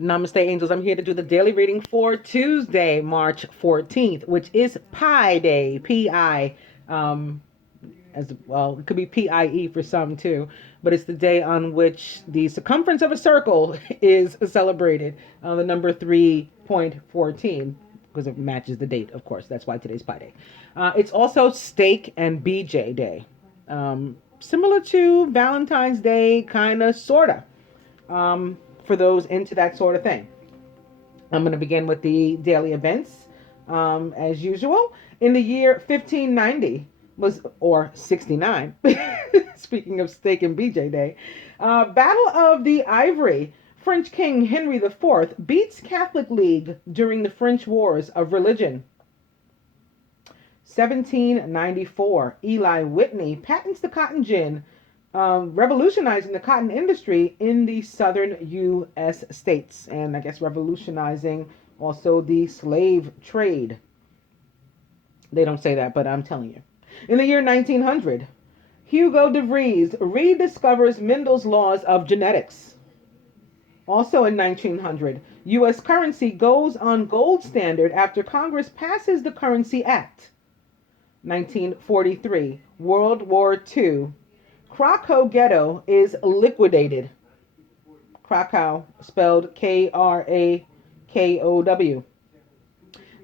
Namaste, angels. I'm here to do the daily reading for Tuesday, March 14th, which is Pi Day. P-I, as well, it could be P-I-E for some too, but it's the day on which the circumference of a circle is celebrated. The number 3.14, because it matches the date, of course. That's why today's Pi Day. It's also Steak and BJ Day. Similar to Valentine's Day, kind of, sort of. For those into that sort of thing. I'm going to begin with the daily events as usual. In the year 1590 or 69, speaking of Steak and BJ Day, Battle of the Ivory. French King Henry IV beats Catholic League during the French Wars of Religion. 1794, Eli Whitney patents the cotton gin, revolutionizing the cotton industry in the southern U.S. states, and I guess revolutionizing also the slave trade. They don't say that, but I'm telling you. In the year 1900, Hugo de Vries rediscovers Mendel's laws of genetics. Also in 1900, U.S. currency goes on gold standard after Congress passes the Currency Act. 1943, World War II. Krakow Ghetto is liquidated. Krakow, spelled Krakow.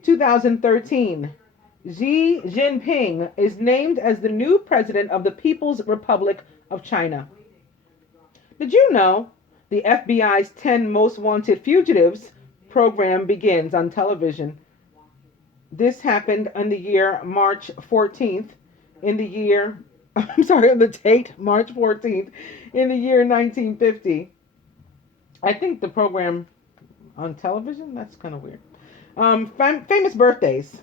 2013, Xi Jinping is named as the new president of the People's Republic of China. Did you know the FBI's 10 Most Wanted Fugitives program begins on television? This happened on the year March 14th, in the year on the date, March 14th, in the year 1950. I think the program on television, that's kind of weird. Famous birthdays.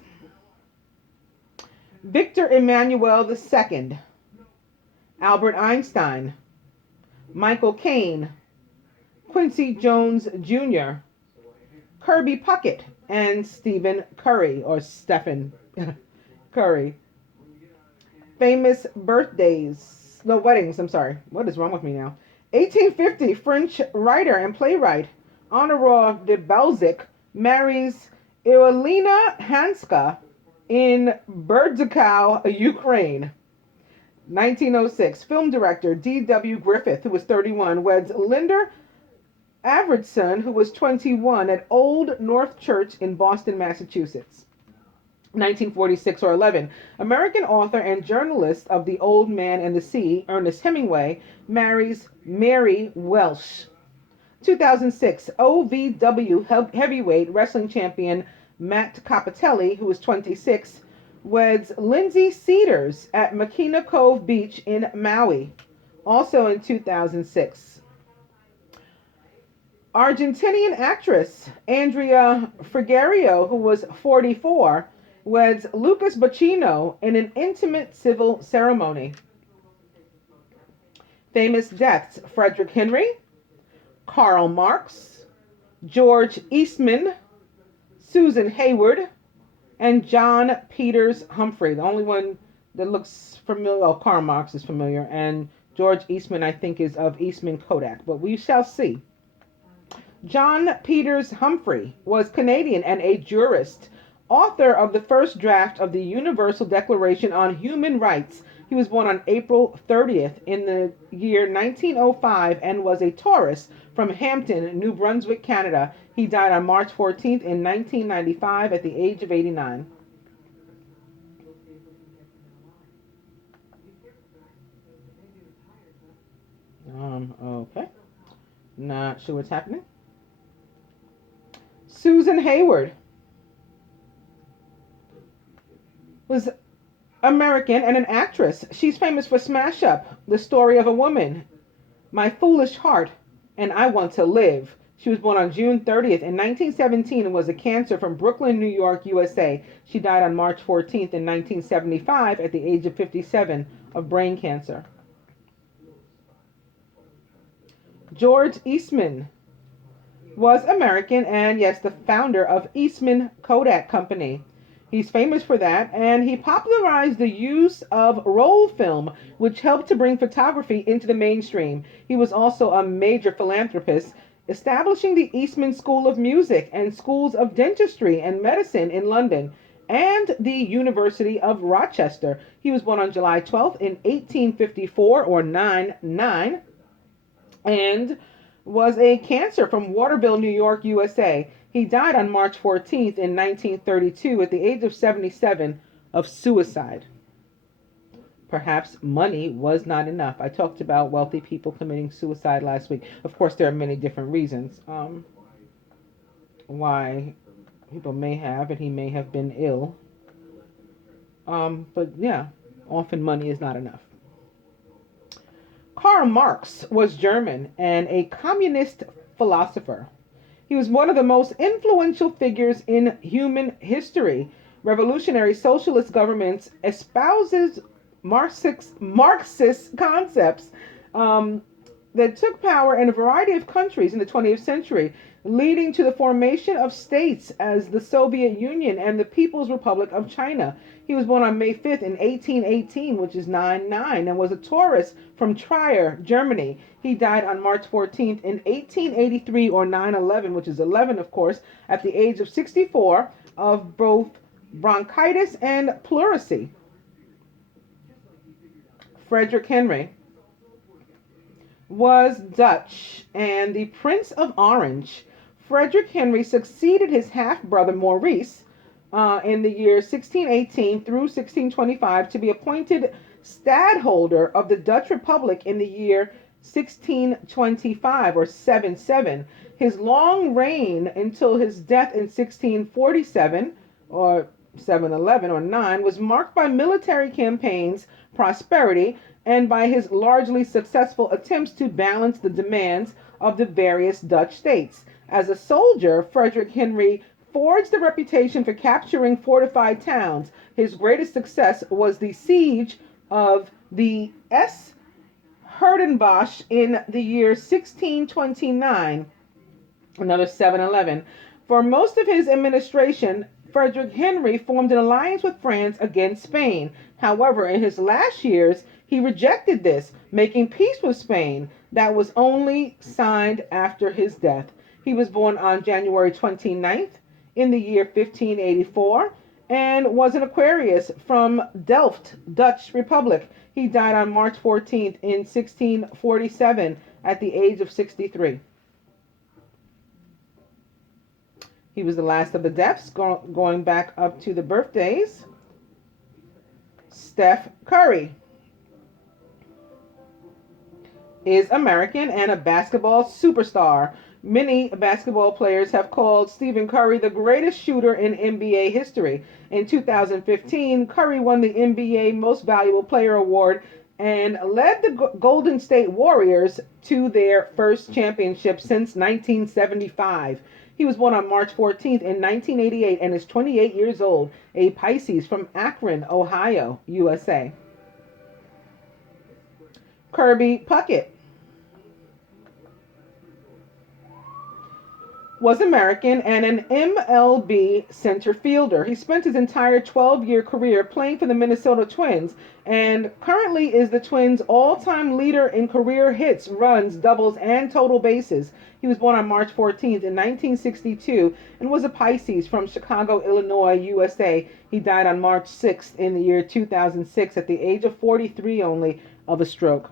Victor Emmanuel II, Albert Einstein, Michael Caine, Quincy Jones Jr., Kirby Puckett, and Stephen Curry, or Stephen Curry. Famous weddings, I'm sorry. What is wrong with me now? 1850, French writer and playwright Honoré de Balzac marries Evelina Hanska in Berdichow, Ukraine. 1906, film director D.W. Griffith, who was 31, weds Linda Avridson, who was 21, at Old North Church in Boston, Massachusetts. 1946 or 11, American author and journalist of The Old Man and the Sea, Ernest Hemingway, marries Mary Welsh. 2006, OVW heavyweight wrestling champion Matt Cappotelli, who was 26, weds Lindsay Cedars at Makina Cove Beach in Maui. Also in 2006. Argentinian actress Andrea Frigerio, who was 44, weds Lucas Bacino in an intimate civil ceremony. Famous deaths: Frederick Henry, Karl Marx, George Eastman, Susan Hayward, and John Peters Humphrey. The only one that looks familiar, well, Karl Marx is familiar, and George Eastman, I think, is of Eastman Kodak, but we shall see. John Peters Humphrey was Canadian and a jurist, author of the first draft of the Universal Declaration on Human Rights. He was born on April 30th in the year 1905 and was a Taurus from Hampton, New Brunswick, Canada. He died on March 14th in 1995 at the age of 89. Okay. Not sure what's happening. Susan Hayward was American and an actress. She's famous for Smash Up, The Story of a Woman, My Foolish Heart, and I Want to Live. She was born on June 30th in 1917 and was a cancer from Brooklyn, New York, USA. She died on March 14th in 1975 at the age of 57 of brain cancer. George Eastman was American and, yes, the founder of Eastman Kodak Company. He's famous for that, and he popularized the use of roll film, which helped to bring photography into the mainstream. He was also a major philanthropist, establishing the Eastman School of Music and schools of dentistry and medicine in London, and the University of Rochester. He was born on July 12th in 1854, or 9-9, and was a Cancer from Waterville, New York, USA. He died on March 14th in 1932 at the age of 77 of suicide. Perhaps money was not enough. I talked about wealthy people committing suicide last week. Of course, there are many different reasons why people may have, and he may have been ill. But yeah, often money is not enough. Karl Marx was German and a communist philosopher. He was one of the most influential figures in human history. Revolutionary socialist governments espouses Marxist concepts that took power in a variety of countries in the 20th century, leading to the formation of states as the Soviet Union and the People's Republic of China. He was born on May 5th in 1818, which is 9-9, and was a tourist from Trier, Germany. He died on March 14th in 1883, or 9-11, which is 11, of course, at the age of 64, of both bronchitis and pleurisy. Frederick Henry was Dutch and the Prince of Orange. Frederick Henry succeeded his half-brother Maurice in the year 1618 through 1625 to be appointed stadholder of the Dutch Republic in the year 1625, or 7-7. His long reign until his death in 1647, or 7-11, or 9, was marked by military campaigns, prosperity, and by his largely successful attempts to balance the demands of the various Dutch states. As a soldier, Frederick Henry forged a reputation for capturing fortified towns. His greatest success was the siege of the Herdenbosch in the year 1629, another 7-11. For most of his administration, Frederick Henry formed an alliance with France against Spain. However, in his last years, he rejected this, making peace with Spain. That was only signed after his death. He was born on January 29th in the year 1584 and was an Aquarius from Delft, Dutch Republic. He died on March 14th in 1647 at the age of 63. He was the last of the deaths, going back up to the birthdays. Steph Curry is American and a basketball superstar. Many basketball players have called Stephen Curry the greatest shooter in NBA history. In 2015, Curry won the NBA Most Valuable Player Award and led the Golden State Warriors to their first championship since 1975. He was born on March 14th in 1988 and is 28 years old, a Pisces from Akron, Ohio, USA. Kirby Puckett was American and an MLB center fielder. He spent his entire 12-year career playing for the Minnesota Twins and currently is the Twins' all-time leader in career hits, runs, doubles, and total bases. He was born on March 14th in 1962 and was a Pisces from Chicago, Illinois, USA. He died on March 6th in the year 2006 at the age of 43 only of a stroke.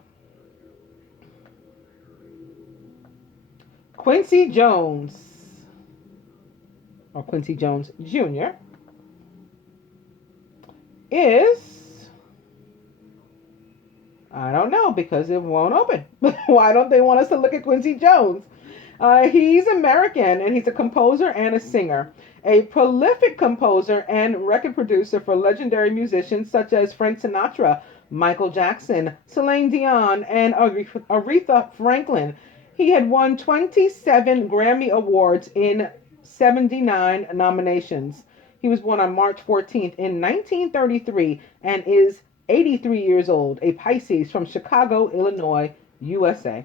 Quincy Jones, or Quincy Jones Jr., is, I don't know, because it won't open. Why don't they want us to look at Quincy Jones? He's American, and he's a composer and a singer. A prolific composer and record producer for legendary musicians such as Frank Sinatra, Michael Jackson, Celine Dion, and Aretha Franklin. He had won 27 Grammy Awards in 79 nominations. He was born on March 14th in 1933 and is 83 years old, a Pisces from Chicago, Illinois, USA.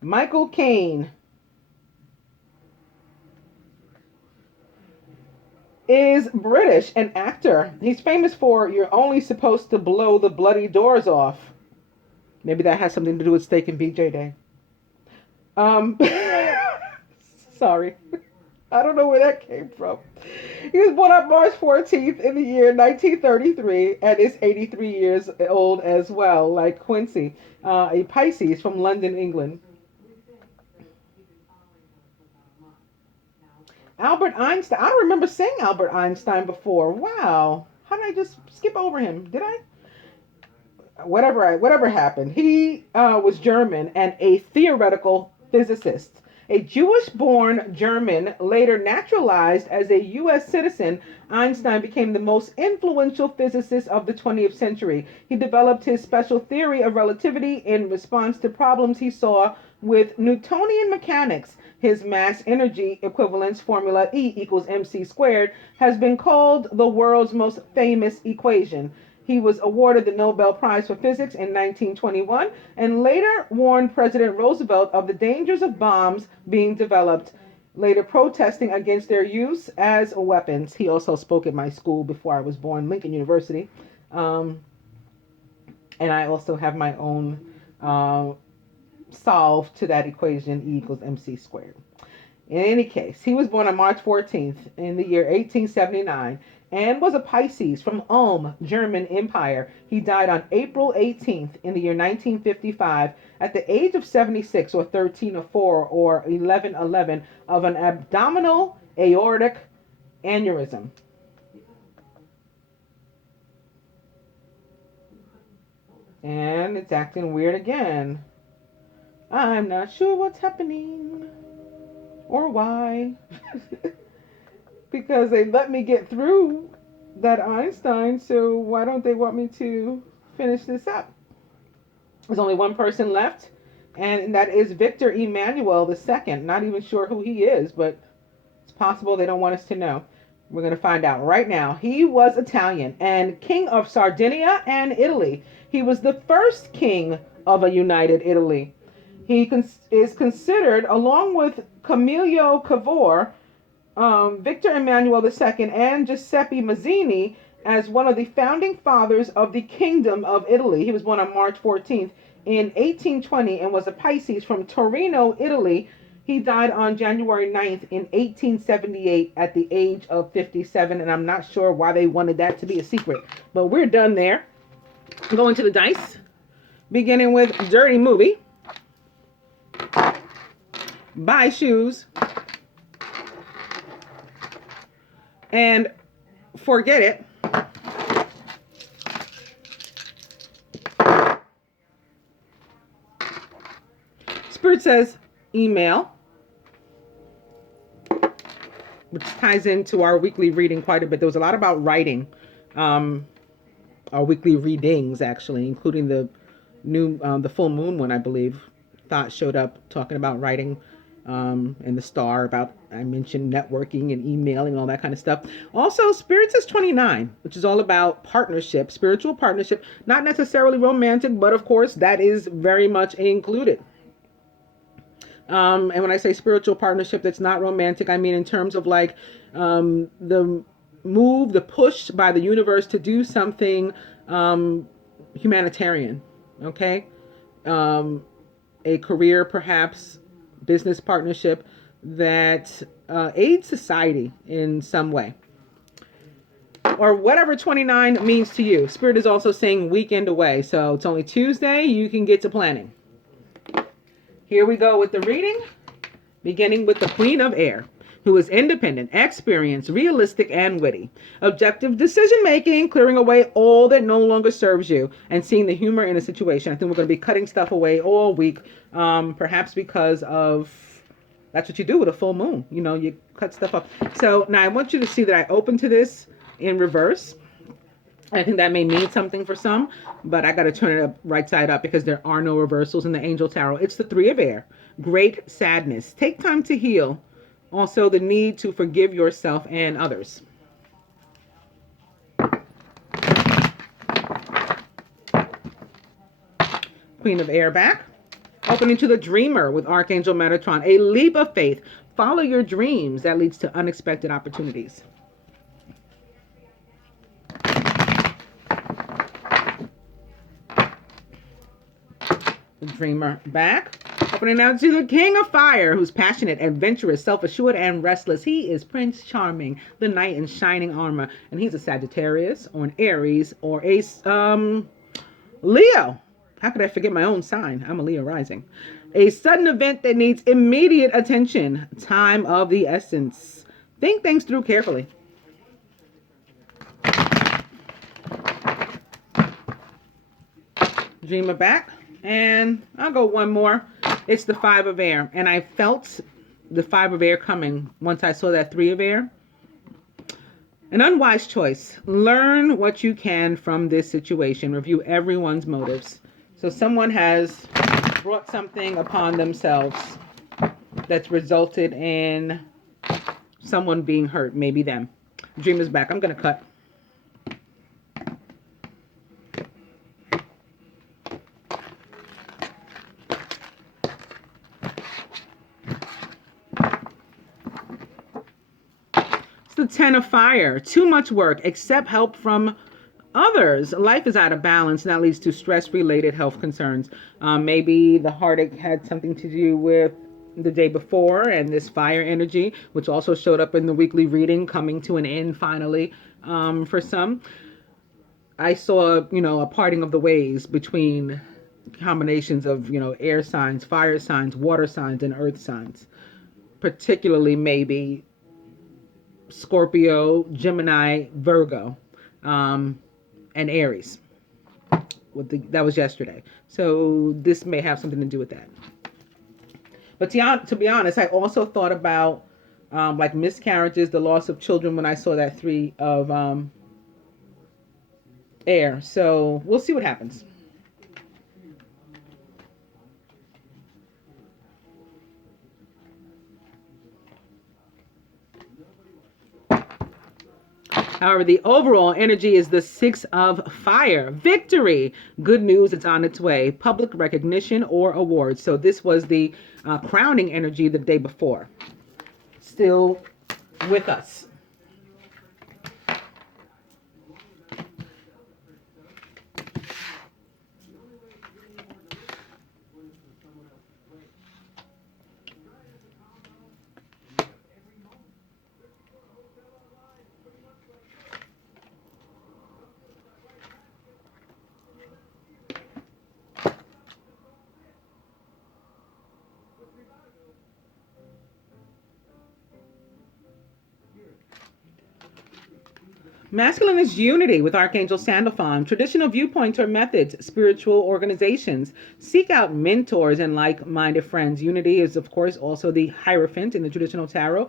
Michael Caine is British, an actor. He's famous for You're Only Supposed to Blow the Bloody Doors Off. Maybe that has something to do with Steak and BJ Day. Um, sorry. I don't know where that came from. He was born on March 14th in the year 1933 and is 83 years old as well, like Quincy, a Pisces from London, England. Albert Einstein. I don't remember saying Albert Einstein before. Wow. How did I just skip over him? Did I? Whatever happened. He was German and a theoretical physicist. A Jewish-born German, later naturalized as a U.S. citizen, Einstein became the most influential physicist of the 20th century. He developed his special theory of relativity in response to problems he saw with Newtonian mechanics. His mass energy equivalence formula, E equals mc squared, has been called the world's most famous equation. He was awarded the Nobel Prize for Physics in 1921 and later warned President Roosevelt of the dangers of bombs being developed, later protesting against their use as weapons. He also spoke at my school before I was born, Lincoln University. And I also have my own solve to that equation, E equals mc squared. In any case, he was born on March 14th in the year 1879 and was a Pisces from Ulm, German Empire. He died on April 18th in the year 1955 at the age of 76 or 1304 or 1111 of an abdominal aortic aneurysm. And it's acting weird again. I'm not sure what's happening or why. Because they let me get through that Einstein, so why don't they want me to finish this up? There's only one person left, and that is Victor Emmanuel II. Not even sure who he is, but it's possible they don't want us to know. We're going to find out right now. He was Italian and king of Sardinia and Italy. He was the first king of a united Italy. He is considered, along with Camillo Cavour, Victor Emmanuel II, and Giuseppe Mazzini, as one of the founding fathers of the Kingdom of Italy. He was born on March 14th in 1820 and was a Pisces from Torino, Italy. He died on January 9th in 1878 at the age of 57, and I'm not sure why they wanted that to be a secret. But we're done there. Going to the dice, beginning with Dirty Movie, Buy Shoes, and Forget It. Spirit says email, which ties into our weekly reading quite a bit. There was a lot about writing, our weekly readings actually, including the new, the full moon one, I believe. Thought showed up talking about writing. And the star about, I mentioned networking and emailing and all that kind of stuff. Also, Spirit says 29, which is all about partnership, spiritual partnership, not necessarily romantic, but of course that is very much included. And when I say spiritual partnership that's not romantic, I mean in terms of like the move, the push by the universe to do something humanitarian, okay? A career, perhaps, business partnership that aids society in some way. Or whatever 29 means to you. Spirit is also saying weekend away. So it's only Tuesday. You can get to planning. Here we go with the reading, beginning with the Queen of Air, who is independent, experienced, realistic, and witty. Objective decision-making, clearing away all that no longer serves you, and seeing the humor in a situation. I think we're going to be cutting stuff away all week, perhaps because of, that's what you do with a full moon. You know, you cut stuff up. So now I want you to see that I open to this in reverse. I think that may mean something for some, but I got to turn it up right side up because there are no reversals in the Angel Tarot. It's the Three of Air. Great sadness. Take time to heal. Also, the need to forgive yourself and others. Queen of Air back. Opening to the Dreamer with Archangel Metatron. A leap of faith. Follow your dreams. That leads to unexpected opportunities. Dreamer back. Opening now to the King of Fire, who's passionate, adventurous, self-assured, and restless. He is Prince Charming, the knight in shining armor. And he's a Sagittarius, or an Aries, or a Leo. How could I forget my own sign? I'm a Leo rising. A sudden event that needs immediate attention. Time of the essence. Think things through carefully. Dreamer back. And I'll go one more. It's the 5 of air. And I felt the 5 of air coming once I saw that 3 of air. An unwise choice. Learn what you can from this situation. Review everyone's motives. So someone has brought something upon themselves that's resulted in someone being hurt. Maybe them. Dreamer's back. I'm going to cut. The 10 of fire. Too much work. Accept help from others. Life is out of balance, and that leads to stress-related health concerns. Maybe the heartache had something to do with the day before, and this fire energy, which also showed up in the weekly reading, coming to an end finally. For some, I saw, a parting of the ways between combinations of, air signs, fire signs, water signs, and earth signs. Particularly maybe Scorpio, Gemini, Virgo, and Aries. That was yesterday. So this may have something to do with that. But to be honest, I also thought about like miscarriages, the loss of children when I saw that 3 of air. So we'll see what happens. However, the overall energy is the 6 of fire. Victory. Good news, it's on its way. Public recognition or awards. So this was the crowning energy the day before. Still with us. Masculine is unity with Archangel Sandalphon, traditional viewpoints or methods, spiritual organizations. Seek out mentors and like-minded friends. Unity is, of course, also the Hierophant in the traditional tarot,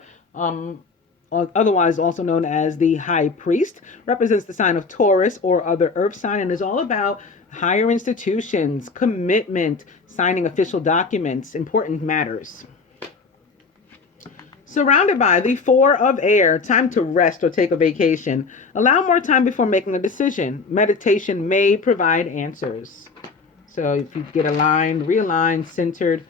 otherwise also known as the High Priest. Represents the sign of Taurus or other earth sign and is all about higher institutions, commitment, signing official documents, important matters. Surrounded by the 4 of air, time to rest or take a vacation. Allow more time before making a decision. Meditation may provide answers. So if you get aligned, realigned, centered,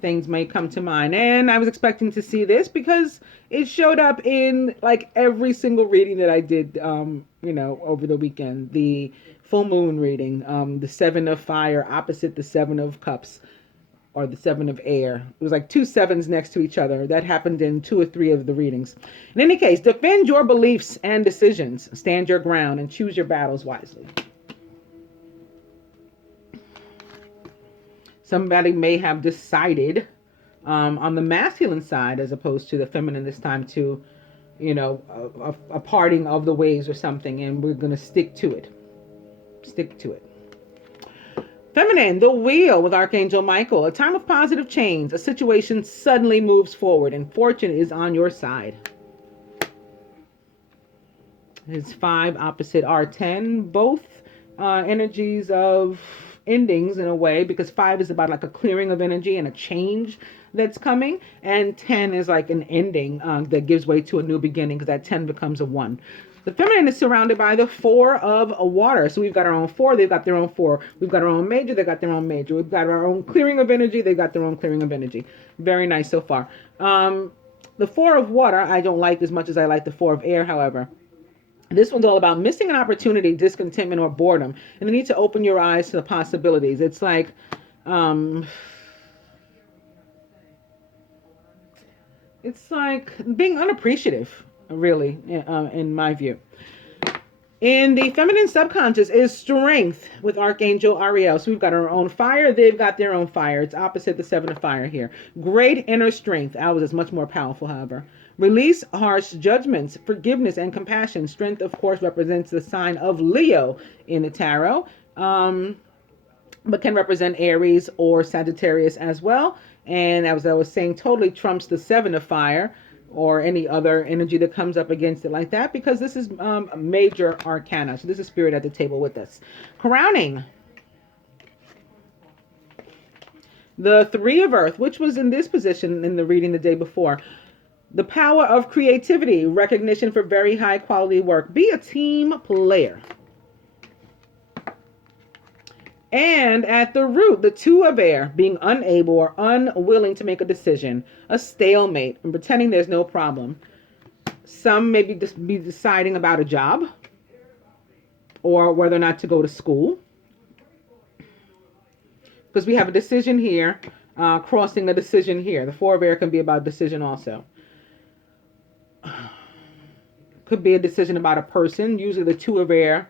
things may come to mind. And I was expecting to see this because it showed up in like every single reading that I did, over the weekend. The full moon reading, the 7 of fire opposite the 7 of cups. Or the 7 of air. It was like 2 7s next to each other. That happened in 2 or 3 of the readings. In any case, defend your beliefs and decisions. Stand your ground and choose your battles wisely. Somebody may have decided on the masculine side as opposed to the feminine this time to, a parting of the ways or something. And we're going to stick to it. Stick to it. Feminine, the wheel with Archangel Michael. A time of positive change. A situation suddenly moves forward and fortune is on your side. It's 5 opposite R10. Both energies of endings in a way, because 5 is about like a clearing of energy and a change that's coming. And 10 is like an ending that gives way to a new beginning because that 10 becomes a 1. The feminine is surrounded by the 4 of water. So we've got our own 4, they've got their own 4. We've got our own major, they've got their own major. We've got our own clearing of energy, they've got their own clearing of energy. Very nice so far. The 4 of water, I don't like as much as I like the 4 of air, however. This one's all about missing an opportunity, discontentment, or boredom. And the need to open your eyes to the possibilities. It's like Um, it's like being unappreciative, really, in my view. In the feminine subconscious is strength with Archangel Ariel. So we've got our own fire. They've got their own fire. It's opposite the seven of fire here. Great inner strength. Ours is much more powerful, however. Release harsh judgments, forgiveness, and compassion. Strength, of course, represents the sign of Leo in the tarot, but can represent Aries or Sagittarius as well. And as I was saying, totally trumps the seven of fire or any other energy that comes up against it like that, because this is a major arcana. So this is spirit at the table with us. Crowning. The three of earth, which was in this position in the reading the day before. The power of creativity, recognition for very high quality work. Be a team player. And at the root, the two of air, being unable or unwilling to make a decision, a stalemate, and pretending there's no problem. Some maybe just be deciding about a job or whether or not to go to school. Because we have a decision here, crossing a decision here. The four of air can be about decision also. Could be a decision about a person. Usually the two of air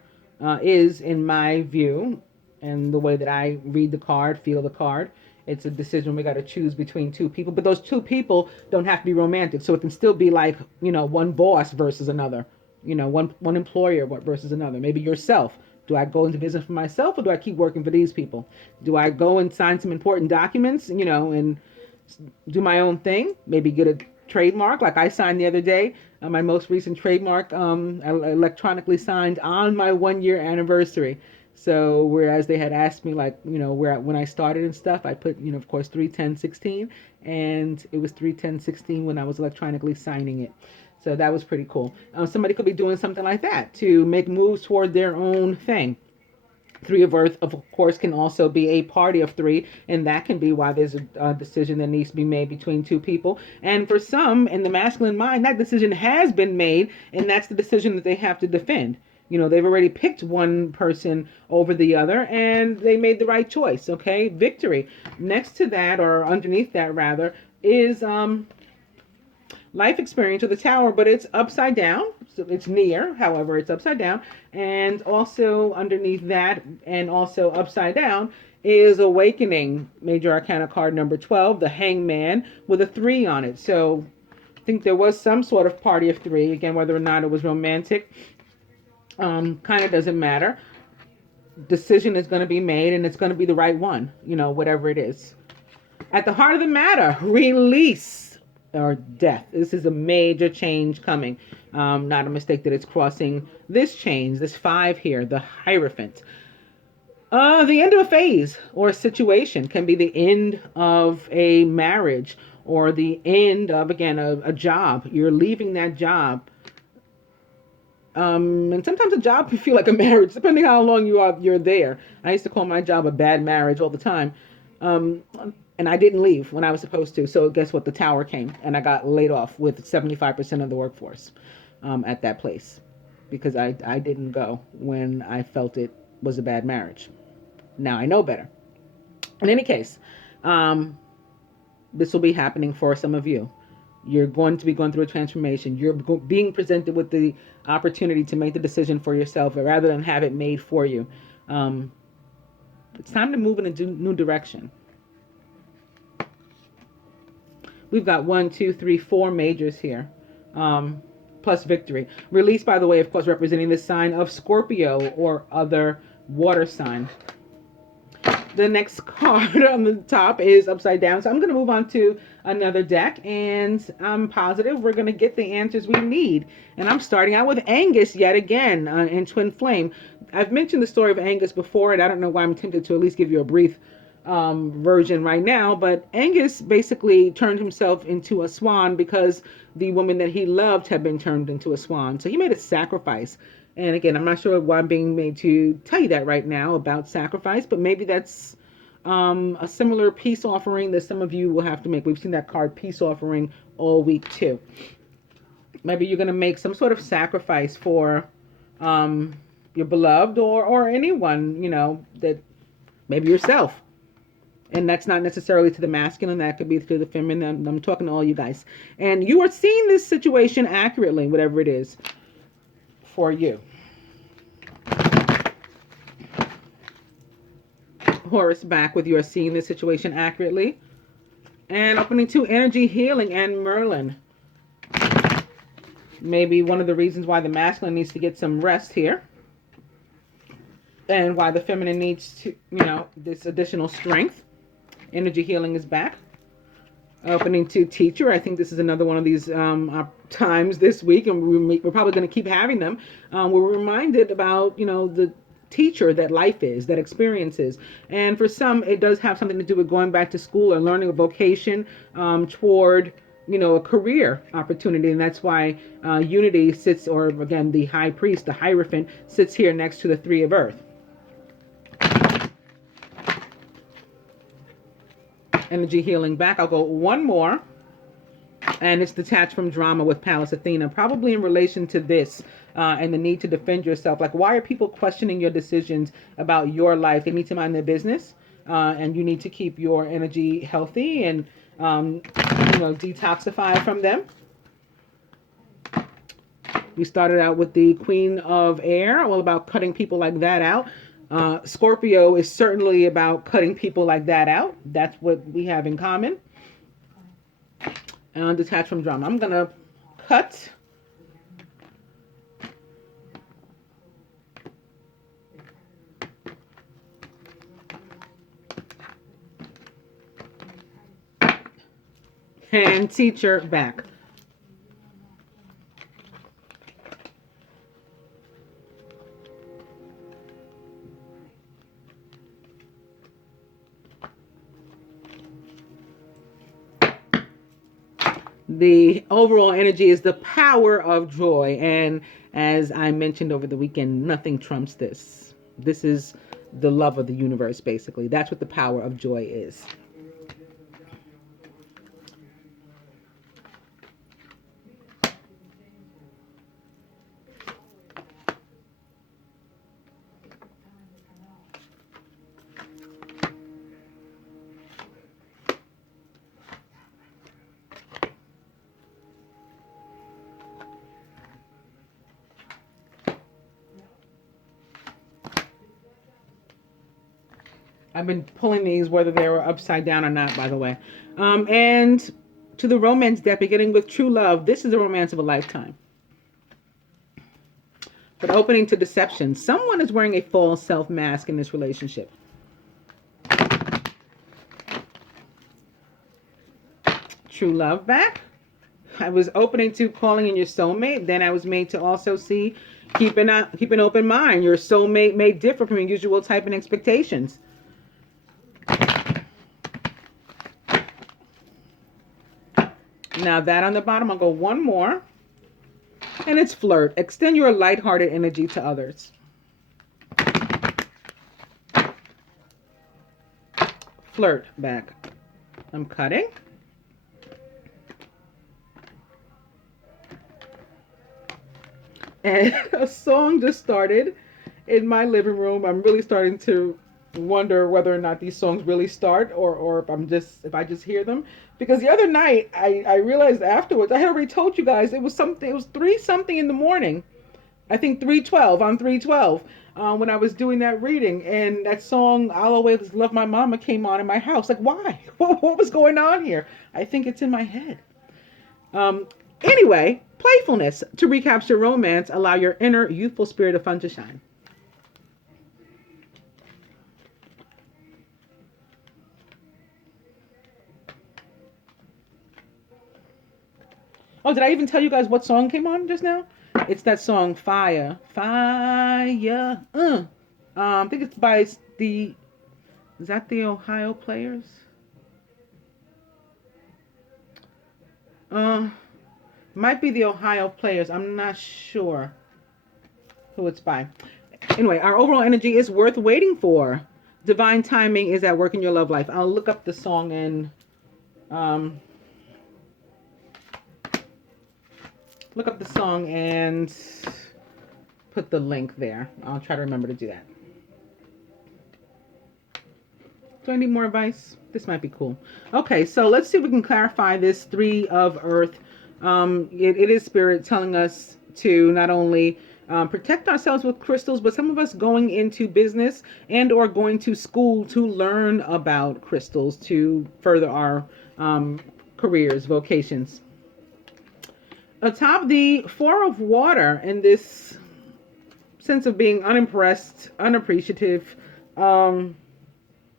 is, in my view, and the way that I read the card, feel the card, it's a decision we got to choose between two people. But those two people don't have to be romantic. So it can still be like, one boss versus another, one employer versus another. Maybe yourself. Do I go into business for myself, or do I keep working for these people? Do I go and sign some important documents, and do my own thing? Maybe get a trademark like I signed the other day. My most recent trademark, I electronically signed on my 1 year anniversary. So whereas they had asked me when I started and stuff, I put, of course, 3/10/16, and it was 3/10/16 when I was electronically signing it. So that was pretty cool. Somebody could be doing something like that to make moves toward their own thing. Three of earth, of course, can also be a party of three, and that can be why there's a decision that needs to be made between two people. And for some in the masculine mind, that decision has been made, and that's the decision that they have to defend. They've already picked one person over the other, and they made the right choice. Okay, victory. Next to that, or underneath that rather, is life experience of the tower, but it's upside down. So it's near, however, it's upside down. And also underneath that, and also upside down, is awakening. Major Arcana card number 12, the Hangman, with a 3 on it. So I think there was some sort of party of 3. Again, whether or not it was romantic, kind of doesn't matter. Decision is going to be made, and it's going to be the right one, whatever it is. At the heart of the matter, release or death. This is a major change coming. Not a mistake that it's crossing this change, this 5 here, the Hierophant. The end of a phase or a situation can be the end of a marriage or the end of, again, a job. You're leaving that job. And sometimes a job can feel like a marriage, depending how long you're there. I used to call my job a bad marriage all the time. And I didn't leave when I was supposed to. So guess what? The tower came, and I got laid off with 75% of the workforce at that place because I didn't go when I felt it was a bad marriage. Now I know better. In any case, this will be happening for some of you. You're going to be going through a transformation. You're being presented with the opportunity to make the decision for yourself rather than have it made for you. It's time to move in a new direction. We've got 1, 2, 3, 4 majors here, plus victory. Release, by the way, of course, representing the sign of Scorpio or other water sign. The next card on the top is upside down. So I'm going to move on to another deck, and I'm positive we're going to get the answers we need. And I'm starting out with Angus yet again in Twin Flame. I've mentioned the story of Angus before, and I don't know why I'm tempted to at least give you a brief version right now. But Angus basically turned himself into a swan because the woman that he loved had been turned into a swan. So he made a sacrifice. And again, I'm not sure why I'm being made to tell you that right now about sacrifice, but maybe that's a similar peace offering that some of you will have to make. We've seen that card, peace offering, all week too. Maybe you're going to make some sort of sacrifice for your beloved or anyone, that maybe yourself. And that's not necessarily to the masculine. That could be to the feminine. I'm talking to all you guys. And you are seeing this situation accurately, whatever it is for you. Horus back with you are seeing this situation accurately. And opening to energy healing and Merlin. Maybe one of the reasons why the masculine needs to get some rest here. And why the feminine needs to, this additional strength. Energy healing is back. Opening to teacher. I think this is another one of these times this week, and we're probably going to keep having them. We're reminded about, the teacher that life is, that experience is. And for some, it does have something to do with going back to school or learning a vocation toward, a career opportunity. And that's why unity sits, or again, the high priest, the Hierophant, sits here next to the Three of Earth. Energy healing back. I'll go one more. And it's detached from drama with Pallas Athena, probably in relation to this and the need to defend yourself. Like, why are people questioning your decisions about your life? They need to mind their business, and you need to keep your energy healthy and, detoxify from them. We started out with the Queen of Air, all about cutting people like that out. Scorpio is certainly about cutting people like that out. That's what we have in common. And detached from drama. I'm going to cut. And teacher back. The overall energy is the power of joy. And as I mentioned over the weekend, nothing trumps this. This is the love of the universe, basically. That's what the power of joy is. I've been pulling these whether they were upside down or not, by the way. And to the romance deck, beginning with true love. This is the romance of a lifetime. But opening to deception. Someone is wearing a false self mask in this relationship. True love back. I was opening to calling in your soulmate. Then I was made to also see keep an open mind. Your soulmate may differ from your usual type and expectations. Now that on the bottom, I'll go one more. And it's flirt. Extend your lighthearted energy to others. Flirt back. I'm cutting. And a song just started in my living room. I'm really starting to wonder whether or not these songs really start or if I just hear them. Because the other night I realized afterwards, I had already told you guys it was 3 something in the morning. I think 3:12 on 3:12 when I was doing that reading, and that song I'll Always Love My Mama came on in my house. Like, why? What was going on here? I think it's in my head. Anyway, playfulness. To recapture romance, allow your inner youthful spirit of fun to shine. Oh, did I even tell you guys what song came on just now? It's that song, Fire. Fire. I think it's by is that the Ohio Players? Might be the Ohio Players. I'm not sure who it's by. Anyway, our overall energy is worth waiting for. Divine timing is at work in your love life. I'll look up the song and put the link there. I'll try to remember to do that. Do I need more advice? This might be cool. Okay, so let's see if we can clarify this 3 of Earth. It is Spirit telling us to not only protect ourselves with crystals, but some of us going into business and or going to school to learn about crystals to further our careers, vocations. Atop the 4 of Water, in this sense of being unimpressed, unappreciative,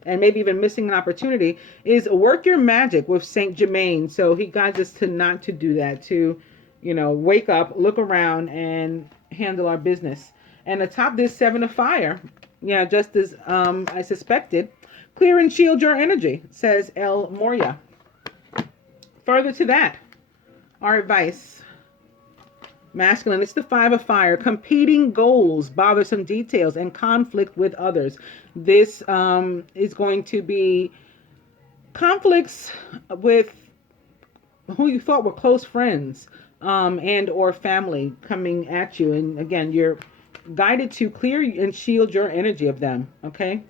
and maybe even missing an opportunity, is work your magic with Saint Germain. So he guides us to not to do that, to, wake up, look around, and handle our business. And atop this 7 of Fire, just as I suspected, clear and shield your energy, says El Moria. Further to that, our advice. Masculine, it's the 5 of Fire, competing goals, bothersome details, and conflict with others. This is going to be conflicts with who you thought were close friends and or family coming at you. And again, you're guided to clear and shield your energy of them, okay?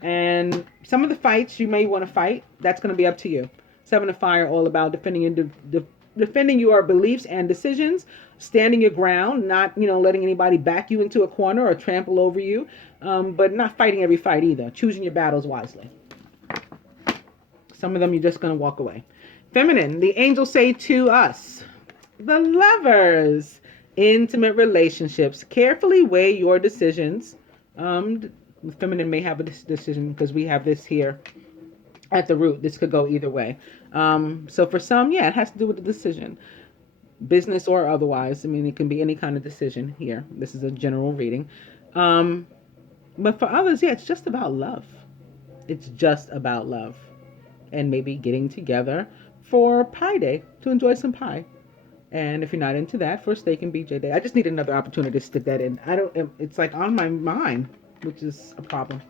And some of the fights you may want to fight, that's going to be up to you. 7 of Fire, all about defending your beliefs and decisions, standing your ground, not, letting anybody back you into a corner or trample over you, but not fighting every fight either. Choosing your battles wisely. Some of them you're just going to walk away. Feminine, the angels say to us, the Lovers, intimate relationships. Carefully weigh your decisions. Feminine may have a decision because we have this here at the root. This could go either way. So for some, it has to do with the decision, business or otherwise. I mean, it can be any kind of decision here. This is a general reading. But for others, it's just about love. It's just about love. And maybe getting together for Pie Day to enjoy some pie. And if you're not into that, for Steak and BJ Day. I just need another opportunity to stick that in. It's like on my mind, which is a problem.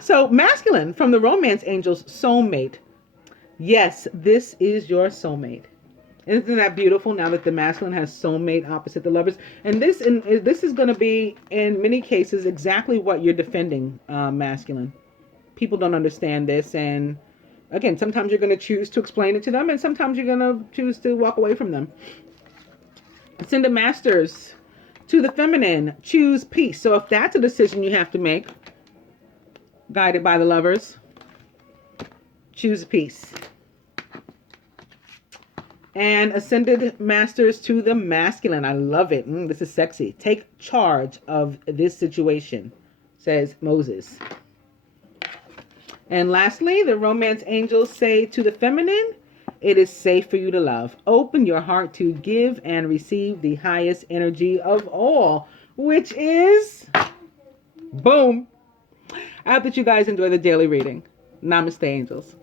So masculine from the Romance Angels, soulmate. Yes, this is your soulmate. Isn't that beautiful now that the masculine has soulmate opposite the Lovers? And this is going to be, in many cases, exactly what you're defending, masculine. People don't understand this. And again, sometimes you're going to choose to explain it to them, and sometimes you're going to choose to walk away from them. Send a Masters to the feminine. Choose peace. So if that's a decision you have to make, guided by the Lovers, choose peace. And Ascended Masters to the masculine. I love it. This is sexy. Take charge of this situation, says Moses. And lastly, the Romance Angels say to the feminine, it is safe for you to love. Open your heart to give and receive the highest energy of all, which is, boom. I hope that you guys enjoy the daily reading. Namaste, angels.